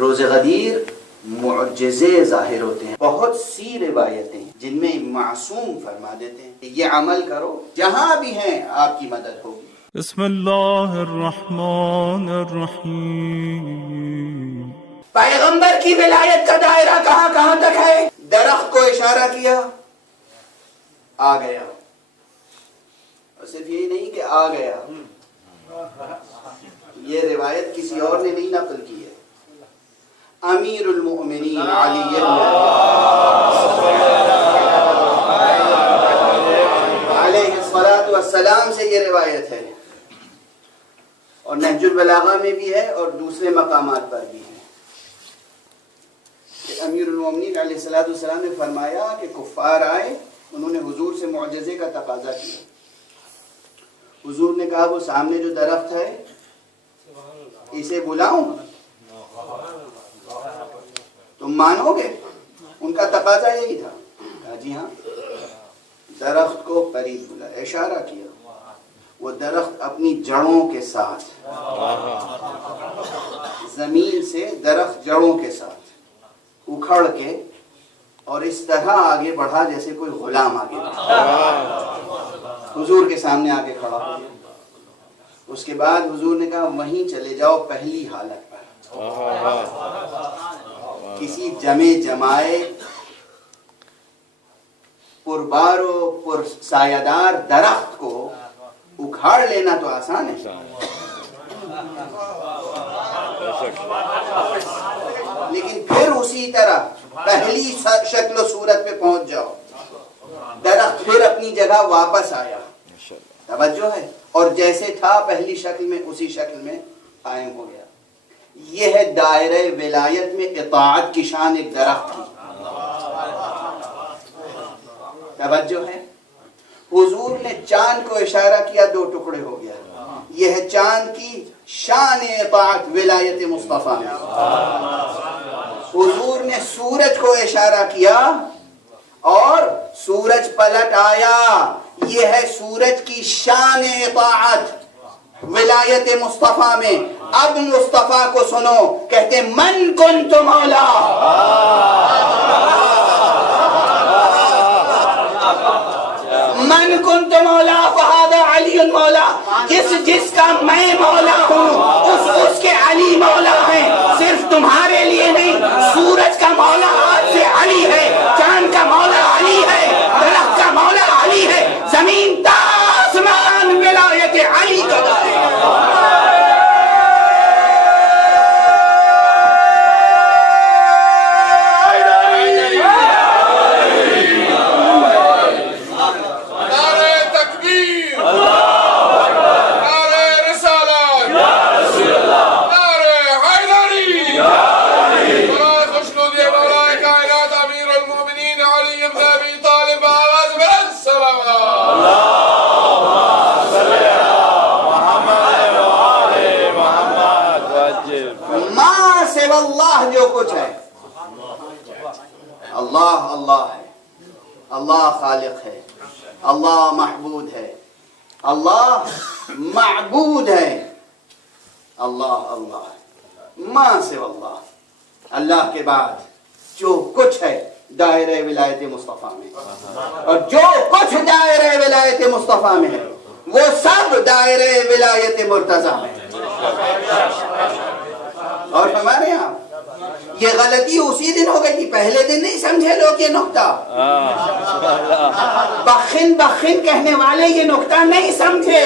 روز غدیر معجزے ظاہر ہوتے ہیں. بہت سی روایتیں جن میں معصوم فرما دیتے ہیں کہ یہ عمل کرو، جہاں بھی ہیں آپ کی مدد ہوگی. بسم اللہ الرحمن الرحیم. پیغمبر کی ولایت کا دائرہ کہاں کہاں تک ہے؟ درخت کو اشارہ کیا، آ گیا. اور صرف یہی نہیں کہ آ گیا، یہ روایت کسی اور نے نہیں نقل کی ہے. امیر المؤمنین علی علیہ السلام سے یہ روایت ہے، اور نہج البلاغہ میں بھی ہے اور دوسرے مقامات پر بھی ہے کہ امیر المؤمنین علیہ السلام نے فرمایا کہ کفار آئے، انہوں نے حضور سے معجزے کا تقاضا کیا. حضور نے کہا وہ سامنے جو درخت ہے اسے بلاؤں، تم مانو گے؟ ان کا تقاضا یہی تھا. کہا جی ہاں. درخت کو قریب بلا، اشارہ کیا. وہ درخت اپنی جڑوں کے ساتھ، زمین سے درخت جڑوں کے ساتھ اکھڑ کے اور اس طرح آگے بڑھا جیسے کوئی غلام آگے بڑھا، حضور کے سامنے آگے کھڑا ہو گیا. اس کے بعد حضور نے کہا وہیں چلے جاؤ پہلی حالت پر. کسی جمع جمائے پربار و پرسایہ درخت کو اکھاڑ لینا تو آسان ہے، لیکن پھر اسی طرح پہلی شکل و صورت پہ پہنچ جاؤ. درخت پھر اپنی جگہ واپس آیا، توجہ ہے، اور جیسے تھا پہلی شکل میں اسی شکل میں قائم ہو گیا. یہ ہے دائرہ ولایت میں اطاعت کی شان ایک درخت کی. توجہ ہے. حضور نے چاند کو اشارہ کیا، دو ٹکڑے ہو گیا. یہ ہے چاند کی شان اطاعت ولایت مصطفیٰ میں. حضور نے سورج کو اشارہ کیا اور سورج پلٹ آیا. یہ ہے سورج کی شان اطاعت ولایت مصطفیٰ میں. اب مصطفیٰ کو سنو، کہتے من کنت مولا، من کنت مولا فہذا علی مولا. جس کا میں مولا ہوں اس کے علی مولا ہیں. صرف تمہارے لیے نہیں، سورج کا مولا آج سے علی ہے، چاند کا مولا علی ہے، درخت کا مولا علی ہے، زمین تا آسمان ولایت علی کا دائرہ. اللہ جو کچھ ہے، اللہ اللہ ہے، اللہ خالق ہے، اللہ محبود ہے، اللہ معبود ہے، اللہ اللہ ہے. ما سوى اللہ، اللہ کے بعد جو کچھ ہے دائرہ ولایت مصطفیٰ میں، اور جو کچھ دائرہ ولایت مصطفیٰ میں ہے وہ سب دائرہ ولایت مرتضیٰ میں ہے. اور ہمارے یہاں یہ غلطی اسی دن ہو گئی تھی، پہلے دن نہیں سمجھے لوگ یہ نقطہ. بخن بخن کہنے والے یہ نقطہ نہیں سمجھے.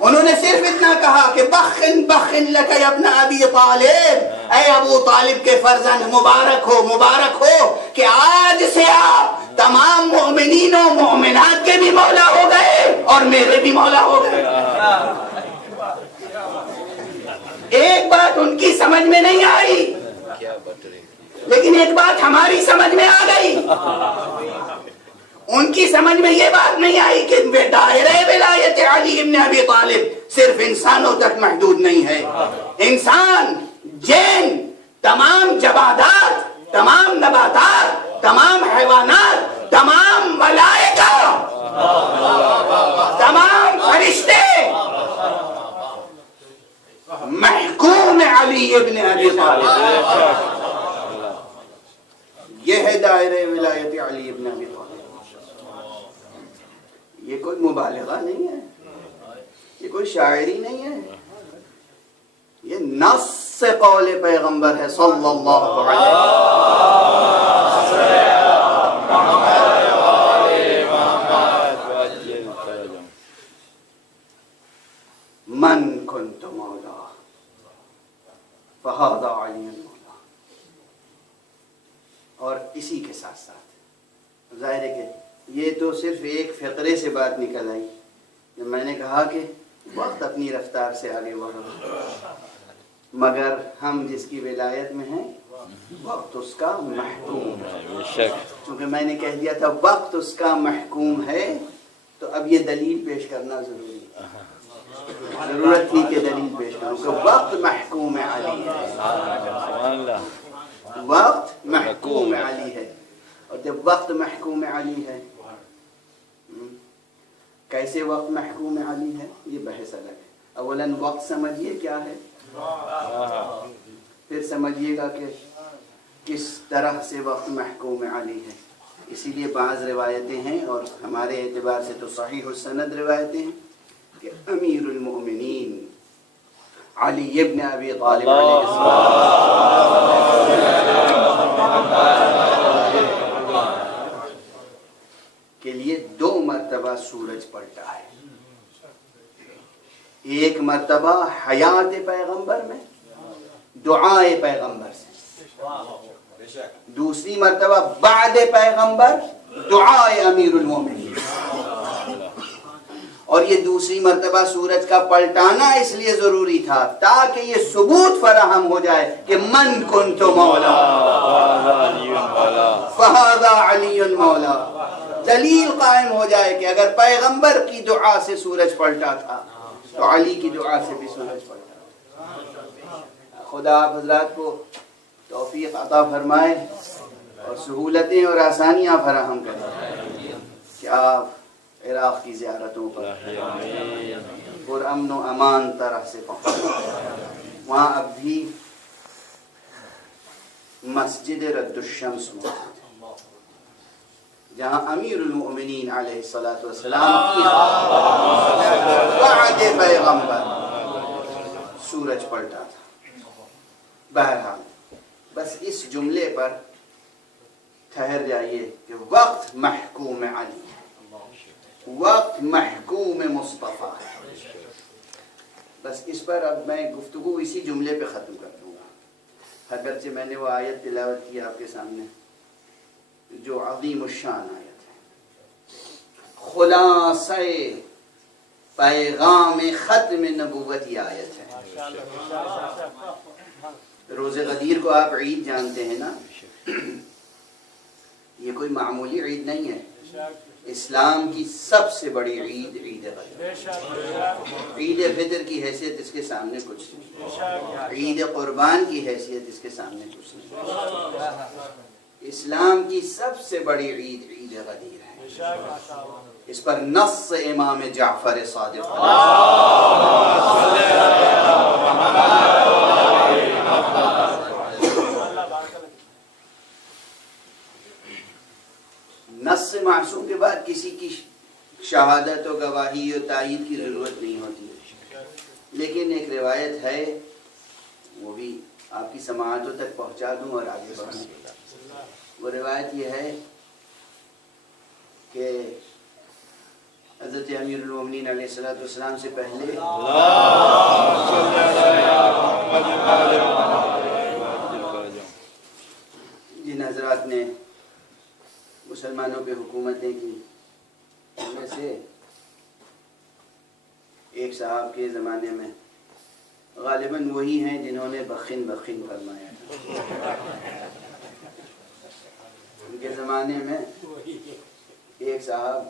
انہوں نے صرف اتنا کہا کہ بخن بخن لک یا ابن ابی طالب، اے ابو طالب کے فرزند مبارک ہو کہ آج سے آپ تمام مومنین و مومنات کے بھی مولا ہو گئے اور میرے بھی مولا ہو گئے. ایک بات ان کی سمجھ میں نہیں آئی، لیکن ایک بات ہماری سمجھ میں آ گئی. ان کی سمجھ میں یہ بات نہیں آئی کہ دائرہ ولایت علی ابن ابی طالب صرف انسانوں تک محدود نہیں ہے. انسان، جن، تمام جمادات، تمام نباتات، تمام حیوانات، تمام ملائکہ، تمام فرشتے محکوم علی علی ابن ابی طالب. یہ ہے دائرہ ولایت علی ابن ابی طالب. یہ کوئی مبالغہ نہیں ہے, یہ کوئی شاعری نہیں ہے, یہ نص قول پیغمبر ہے صلی اللہ علیہ وسلم. من کنت مولا فہذا علی مولا. اور اسی کے ساتھ ساتھ ظاہر ہے کہ یہ تو صرف ایک فقرے سے بات نکل آئی جب میں نے کہا کہ وقت اپنی رفتار سے آگے بڑھا, مگر ہم جس کی ولایت میں ہیں وقت اس کا محکوم ہے. چونکہ میں نے کہہ دیا تھا وقت اس کا محکوم ہے, تو اب یہ دلیل پیش کرنا ضروری ہے. ضرورت تھی کہ دلیل پیش کروں کہ وقت محکوم علی ہے, وقت محکوم علی ہے. اور جب وقت محکوم علی ہے, کیسے وقت محکوم علی ہے یہ بحث الگ ہے. اولاً وقت سمجھیے کیا ہے, پھر سمجھیے گا کہ کس طرح سے وقت محکوم علی ہے. اسی لیے بعض روایتیں ہیں اور ہمارے اعتبار سے تو صحیح السند روایتیں ہیں کہ امیر المؤمنین علی ابن ابی طالب علیہ السلام کے لیے 2 مرتبہ سورج پلٹا ہے. ایک مرتبہ حیات پیغمبر میں دعائے پیغمبر سے, دوسری مرتبہ بعد پیغمبر دعائے امیر المومنین. اور یہ دوسری مرتبہ سورج کا پلٹانا اس لیے ضروری تھا تاکہ یہ ثبوت فراہم ہو جائے کہ من کنت مولا فہذا علی مولا. دلیل قائم ہو جائے کہ اگر پیغمبر کی دعا سے سورج پلٹا تھا تو علی کی دعا سے بھی سورج پلٹا. خدا آپ حضرات کو توفیق عطا فرمائے اور سہولتیں اور آسانیاں فراہم کرے کہ آپ عراق کی زیارتوں پر پرامن و امان طرح سے پہنچے. وہاں اب بھی مسجد رد الشمس موجود ہے جہاں امیر المؤمنین علیہ السلام کی بعد پیغمبر سورج پلٹا تھا. بہرحال بس اس جملے پر ٹھہر جائیے کہ وقت محکوم علی ہے, وقت محکوم مصطفیٰ ہے. بس اس پر اب میں گفتگو اسی جملے پہ ختم کر دوں گا, اگرچہ میں نے وہ آیت تلاوت کی آپ کے سامنے جو عظیم الشان آیت ہے, خلاصہ پیغام ختم نبوت یہ آیت ہے. روز غدیر کو آپ عید جانتے ہیں نا, یہ کوئی معمولی عید نہیں ہے. اسلام کی سب سے بڑی عید عید غدیر. عید فطر کی حیثیت اس کے سامنے کچھ نہیں, عید قربان کی حیثیت اس کے سامنے کچھ نہیں. اسلام کی سب سے بڑی عید عید غدیر ہے. اس پر نص امام جعفر صادق نص معصوم کے بعد کسی کی شہادت و گواہی و تائید کی ضرورت نہیں ہوتی ہے. لیکن ایک روایت ہے, وہ بھی آپ کی سماعتوں تک پہنچا دوں اور آگے بڑھوں. وہ روایت یہ ہے کہ حضرت امیر المومنین علیہ السلام سے پہلے جن حضرات نے مسلمانوں پہ حکومتیں کی ان میں سے ایک صاحب کے زمانے میں غالباً وہی ہیں جنہوں نے بخن بخن فرمایا تھا. ان کے زمانے میں ایک صاحب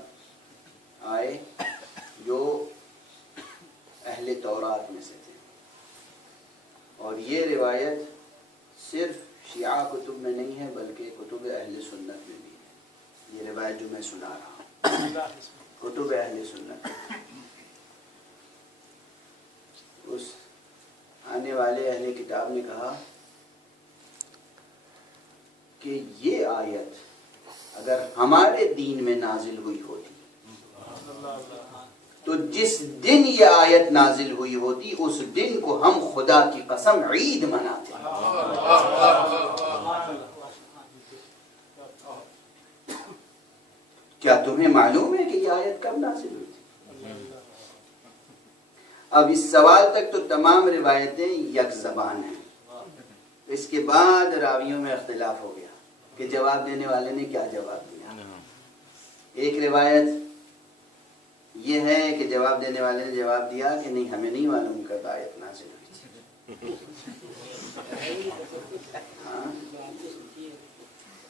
آئے جو اہل تورات میں سے تھے, اور یہ روایت صرف شیعہ کتب میں نہیں ہے بلکہ کتب اہل سنت میں بھی ہے. یہ روایت جو میں سنا رہا ہوں کتب اہل سنت. اس آنے والے اہل کتاب نے کہا کہ یہ آیت اگر ہمارے دین میں نازل ہوئی ہوتی تو جس دن یہ آیت نازل ہوئی ہوتی اس دن کو ہم خدا کی قسم عید مناتے ہیں. کیا تمہیں معلوم ہے کہ یہ آیت کب نازل ہوئی تھی؟ اب اس سوال تک تو تمام روایتیں یک زبان ہیں. اس کے بعد راویوں میں اختلاف ہو گیا کہ جواب دینے والے نے کیا جواب دیا. ایک روایت یہ ہے کہ جواب دینے والے نے جواب دیا کہ نہیں ہمیں نہیں معلوم کب آیت نازل ہوئی تھی.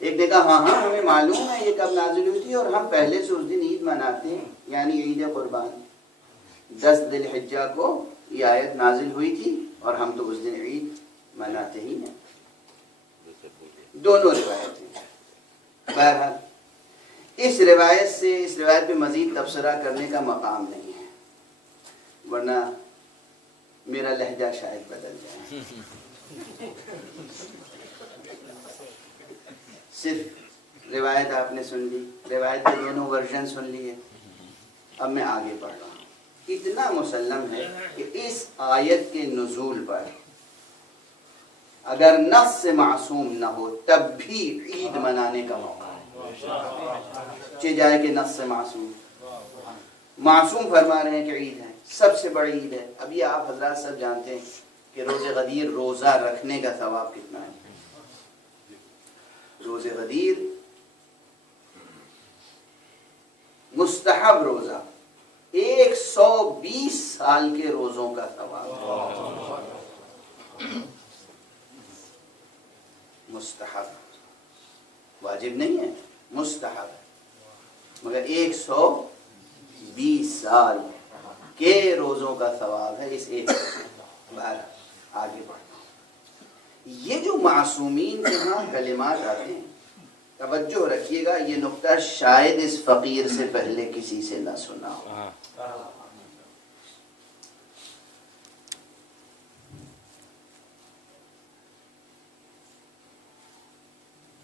ایک نے کہا ہاں ہمیں معلوم ہے یہ کب نازل ہوئی تھی اور ہم پہلے سے اس دن عید مناتے ہیں یعنی عید قربان. 10 ذی الحجہ کو یہ آیت نازل ہوئی تھی اور ہم تو اس دن عید مناتے ہی ہیں. دونوں روایتیں. بہرحال اس روایت پہ مزید تبصرہ کرنے کا مقام نہیں ہے ورنہ میرا لہجہ شاید بدل جائے. صرف روایت آپ نے سن لی, روایت کے دونوں ورژن سن لیے. اب میں آگے پڑھ رہا ہوں. اتنا مسلم ہے کہ اس آیت کے نزول پر اگر نص سے معصوم نہ ہو تب بھی عید منانے کا موقع ہے. چہ جائے کہ نص سے معصوم فرما رہے ہیں کہ عید ہے, سب سے بڑی عید ہے. ابھی آپ حضرات سب جانتے ہیں کہ روزہ غدیر روزہ رکھنے کا ثواب کتنا ہے. روزہ غدیر مستحب روزہ 120 سال کے روزوں کا ثواب. مستحب, واجب نہیں ہے, مستحب, مگر 120 سال کے روزوں کا ثواب ہے اس ایک. باہر آگے بڑھنا. یہ جو معصومین کے ہاں کلمات آتے ہیں, توجہ رکھیے گا, یہ نقطہ شاید اس فقیر سے پہلے کسی سے نہ سنا ہو.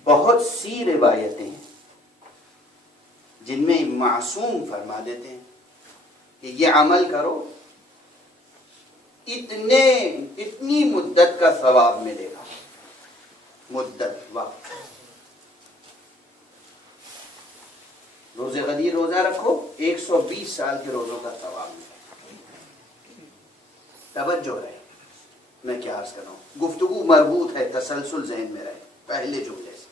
بہت سی روایتیں جن میں معصوم فرما دیتے ہیں کہ یہ عمل کرو اتنی مدت کا ثواب ملے گا. مدت, وقت. روزہ غدیر روزہ رکھو 120 سال کے روزوں کا ثواب ملے گا. توجہ رہے, میں کیا عرض کر رہا ہوں, گفتگو مربوط ہے, تسلسل ذہن میں رہے پہلے جملے سے.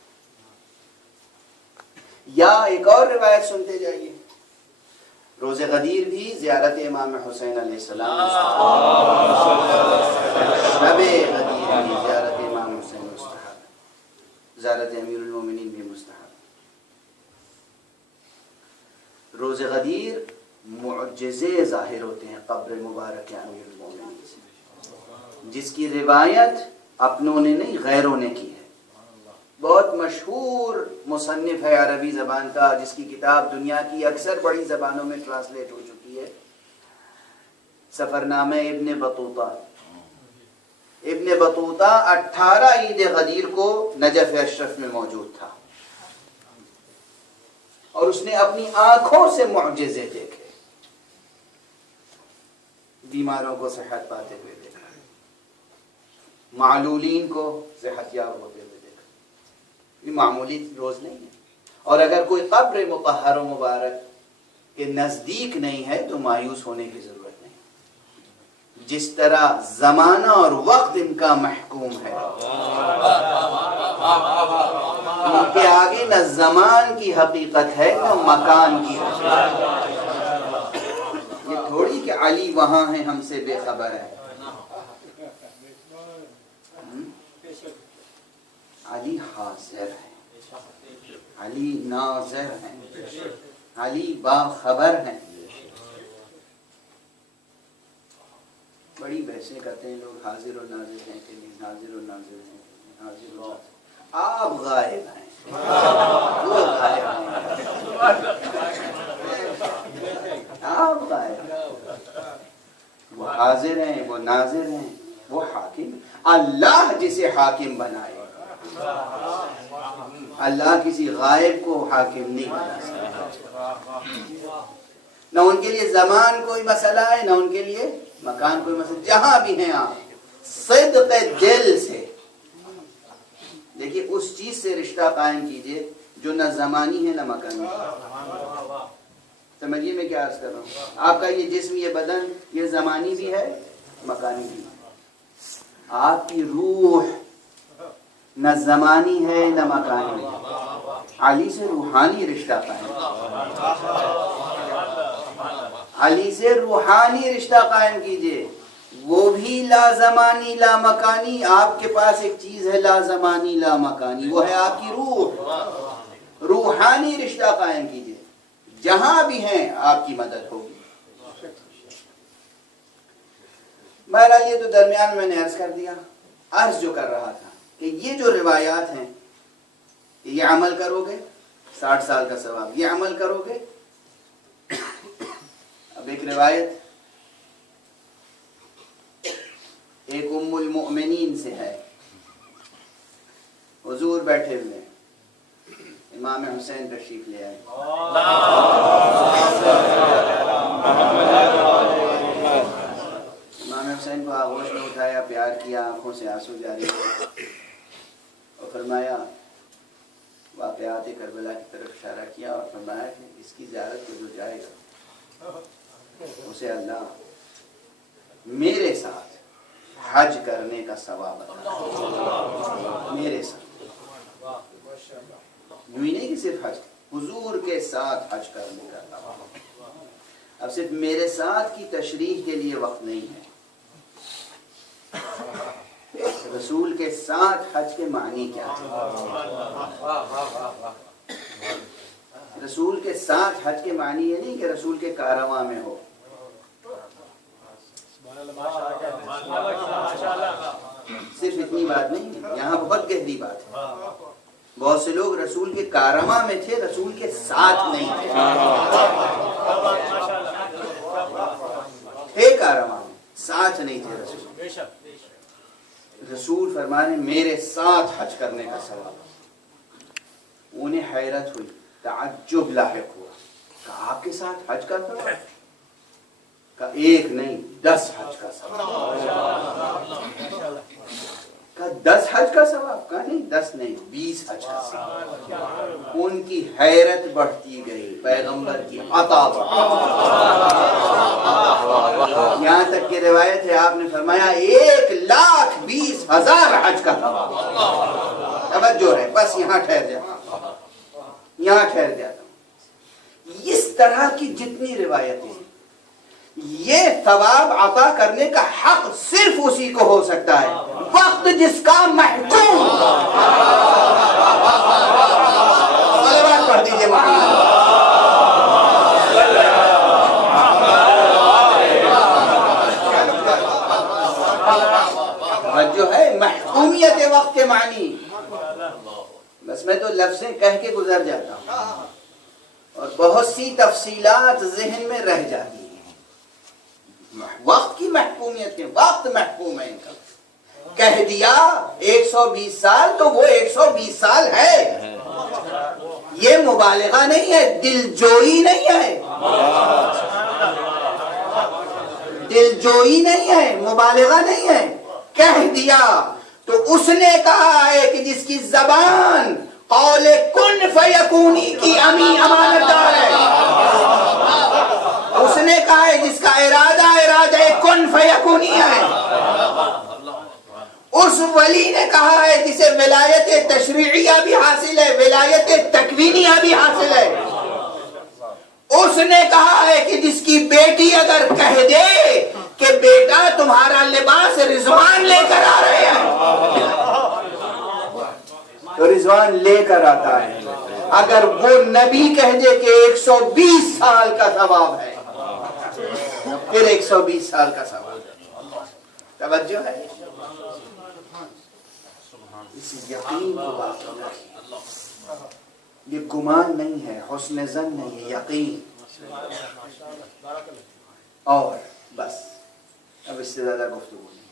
یا ایک اور روایت سنتے جائیے. روزہ غدیر بھی زیارت امام حسین علیہ السلام, شب غدیر بھی زیارت امام حسین مستحب, زیارت امیر المومنین بھی مستحب. روزہ غدیر معجزے ظاہر ہوتے ہیں قبر مبارک امیر المومنین سے, جس کی روایت اپنوں نے نہیں غیروں نے کی ہے. بہت مشہور مصنف ہے عربی زبان کا, جس کی کتاب دنیا کی اکثر بڑی زبانوں میں ٹرانسلیٹ ہو چکی ہے, سفرنامہ ابن بطوطہ. ابن بطوطہ 18 عید غدیر کو نجف اشرف میں موجود تھا اور اس نے اپنی آنکھوں سے معجزے دیکھے. بیماروں کو صحت پاتے ہوئے دیکھا, معلولین کو صحت یاب ہوتے ہوئے. یہ معمولی روز نہیں ہے. اور اگر کوئی قبر مطہر و مبارک کے نزدیک نہیں ہے تو مایوس ہونے کی ضرورت نہیں. جس طرح زمانہ اور وقت ان کا محکوم ہے, ان کے آگے نہ زمان کی حقیقت ہے نہ مکان کی حقیقت. یہ تھوڑی کہ علی وہاں ہے ہم سے بے خبر ہے. علی حاضر ہے, علی ناظر ہیں, علی باخبر ہیں. بڑی بحثیں کرتے ہیں لوگ, حاضر و ناظر ہیں کہ نہیں, حاضر و ناظر ہیں, حاضر و ناظر. آپ غائب ہیں, وہ غائب ہیں. آپ غائب ہیں, وہ حاضر ہیں, وہ ناظر ہیں. وہ حاکم، اللہ جسے حاکم بنائے، اللہ کسی غائب کو حاکم نہیں بنا سکتا۔ نہ ان کے لیے زمان کوئی مسئلہ ہے، نہ ان کے لیے مکان کوئی مسئلہ، جہاں بھی ہیں آپ صدق دل سے دیکھیے اس چیز سے رشتہ قائم کیجئے جو نہ زمانی ہے نہ مکانی ہے۔ سمجھیے میں کیا عرض کر رہا ہوں، آپ کا یہ جسم، یہ بدن، یہ زمانی بھی ہے مکانی بھی ہے۔ آپ کی روح نہ زمانی ہے نہ مکانی ہے، علی سے روحانی رشتہ قائم، علی سے روحانی رشتہ قائم کیجئے، وہ بھی لا زمانی لا مکانی۔ آپ کے پاس ایک چیز ہے لا زمانی لا مکانی، وہ ہے آپ کی روح، روحانی رشتہ قائم کیجئے، جہاں بھی ہیں آپ کی مدد ہوگی۔ بہرحال یہ تو درمیان میں نے عرض کر دیا۔ عرض جو کر رہا تھا کہ یہ جو روایات ہیں، یہ عمل کرو گے 60 سال کا ثواب، یہ عمل کرو گے۔ اب ایک روایت ایک ام المؤمنین سے ہے، حضور بیٹھے ہوئے امام حسین تشریف لے آئے، امام حسین کو آغوش میں اٹھایا، پیار کیا، آنکھوں سے آنسو جاری ہوئے اور فرمایا، واقعات کربلا کی طرف اشارہ کیا اور فرمایا کہ اس کی زیارت کو جو جائے گا اسے اللہ میرے ساتھ حج کرنے کا ثواب عطا، میرے ساتھ، یوں ہی نہیں کہ صرف حج، حضور کے ساتھ حج کرنے کا ثواب۔ اب صرف میرے ساتھ کی تشریح کے لیے وقت نہیں ہے، رسول کے ساتھ حج کے معنی کیا ہے؟ رسول کے ساتھ حج کے معنی یہ نہیں کہ رسول کے کارواں میں ہو، صرف اتنی بات نہیں ہے، یہاں بہت گہری بات ہے۔ بہت سے لوگ رسول کے کارواں میں تھے، رسول کے ساتھ نہیں تھے، تھے کارواں میں، ساتھ نہیں تھے رسول۔ رسول فرمانے میرے ساتھ حج کرنے کا ثواب۔ انہیں حیرت ہوئی، تعجب لاحق ہوا کہ آپ کے ساتھ حج کرتا ہے؟ کہ ایک نہیں 10 حج کا ثواب، کہ 10 حج کا ثواب، کہ نہیں 10 نہیں 20 حج کا ثواب۔ ان کی حیرت بڑھتی گئی، پیغمبر کی عطا یہاں تک کہ روایت ہے آپ نے فرمایا 1,20,000 حج کا ثواب۔ توجہ ہے، بس یہاں ٹھہر جاتا ہوں، یہاں ٹھہر جاتا ہوں۔ اس طرح کی جتنی روایتیں، یہ ثواب عطا کرنے کا حق صرف اسی کو ہو سکتا ہے وقت جس کا محکوم۔ صلوات پڑھ دیجئے محمد۔ جو ہے محکومیت وقت کے معنی، بس میں تو لفظیں کہہ کے گزر جاتا ہوں اور بہت سی تفصیلات ذہن میں رہ جاتی ہیں۔ وقت کی محکومیت کے، وقت محکوم ہے ان کا، کہہ دیا 120 سال تو وہ 120 سال ہے، یہ مبالغہ نہیں ہے، دل جوئی نہیں ہے، دل جوئی نہیں ہے، مبالغہ نہیں ہے، کہہ دیا تو اس نے کہا ہے کہ جس کی زبان قول کن فیکونی کی امانت دار ہے، اس نے کہا ہے جس کا ارادہ کن فیکونی ہے، اس ولی نے کہا ہے جسے ولایت تشریعیہ بھی حاصل ہے، ولایت تکوینیہ بھی حاصل ہے، اس نے کہا ہے کہ جس کی بیٹی اگر کہہ دے کہ بیٹا تمہارا لباس رضوان لے کر آ رہے ہیں تو رضوان لے کر آتا ہے، اگر وہ نبی کہہ دے کہ 120 سال کا ثواب ہے پھر 120 سال کا ثواب ہے۔ توجہ ہے، اس یقین کو بات کرنا ہے، یہ گمان نہیں ہے، حسن ظن نہیں ہے، یقین۔ اور بس اب اس سے زیادہ گفتگو نہیں۔